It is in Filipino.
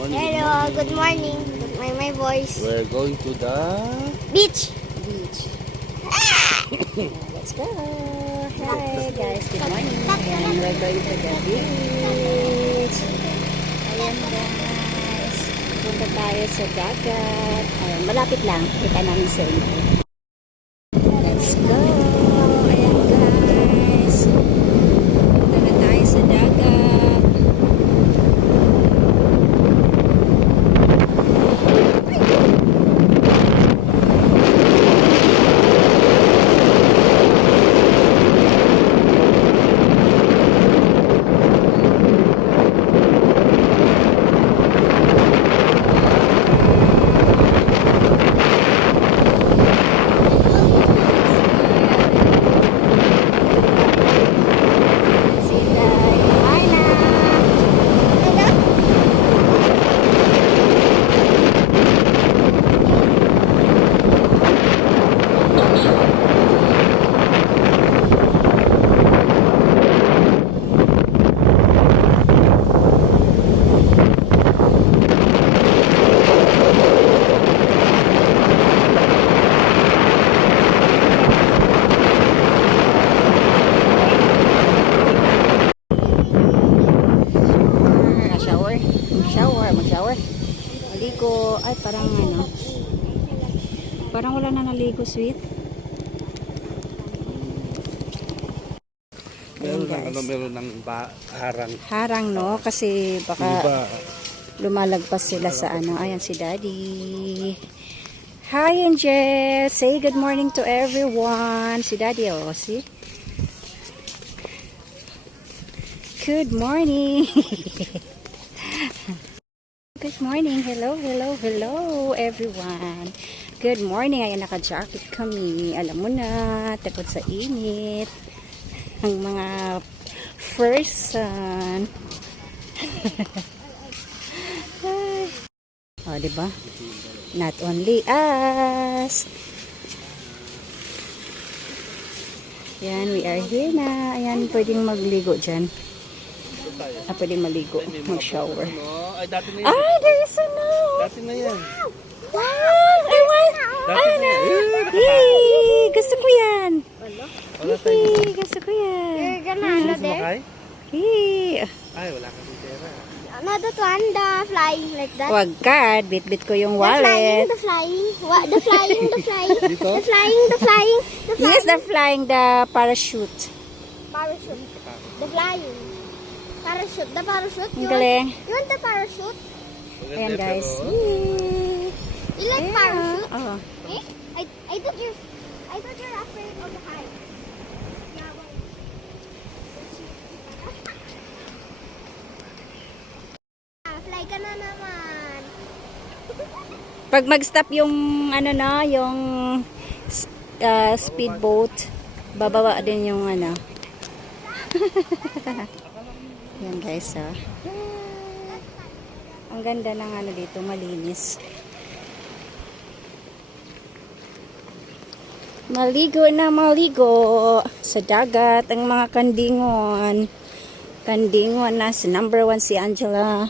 Morning. Hello, good morning. Good morning, my voice. We're going to the Beach. Let's go. Hi guys, good morning. And we're going to the beach. Ayan guys. Punta tayo sa dagat. Ayan, malapit lang. Kita namin sa inyo. Let's go. Ayan guys. Punta na tayo sa dagat. Mag-shower. Maligo. Ay, parang ano. Parang wala na naligo, sweet. Meron ng harang. Harang, no? Kasi baka lumalagpas sila sa ano. Ayan si Daddy. Hi, Angel. Say good morning to everyone. Si Daddy, oh. See? Good morning. Good morning. Hello, hello, hello everyone. Good morning. Ayan, naka-jacket kami. Alam mo na, takot sa init. Ang mga person. Oh, diba? Not only us. Ayan, we are here na. Ayan, pwedeng magligo dyan. Pwedeng maligo, mag-shower. Ay, dati na yan. Ah, there is a no. Dati na yan. Wow! I want! Dati na yan. Yay! Gusto ko yan! Wala tayo. Yay! Gusto ko yan! You're gonna ano there? Sumakay? Yay! Ay, wala kami pera. Another one, the flying like that. Wag ka! Bit-bit ko yung The flying, wallet. the flying. What? The flying, the flying. Dito? The flying, the flying. The flying. Yes, the flying, the parachute. Parachute. The flying. Parachute. The parachute. Ang galing. You want the parachute? Ayan guys. Pero, Yay! You like parachute? Oh. Eh? I thought you're afraid of the height. Yeah, well. Fly ka na naman. Pag mag-stop yung ano na, yung speedboat, bababa din yung ano. Yan guys, ah. Ang ganda ng ano dito, malinis. Maligo na maligo sa dagat ang mga kandingon. Kandingon na si number 1 si Angela.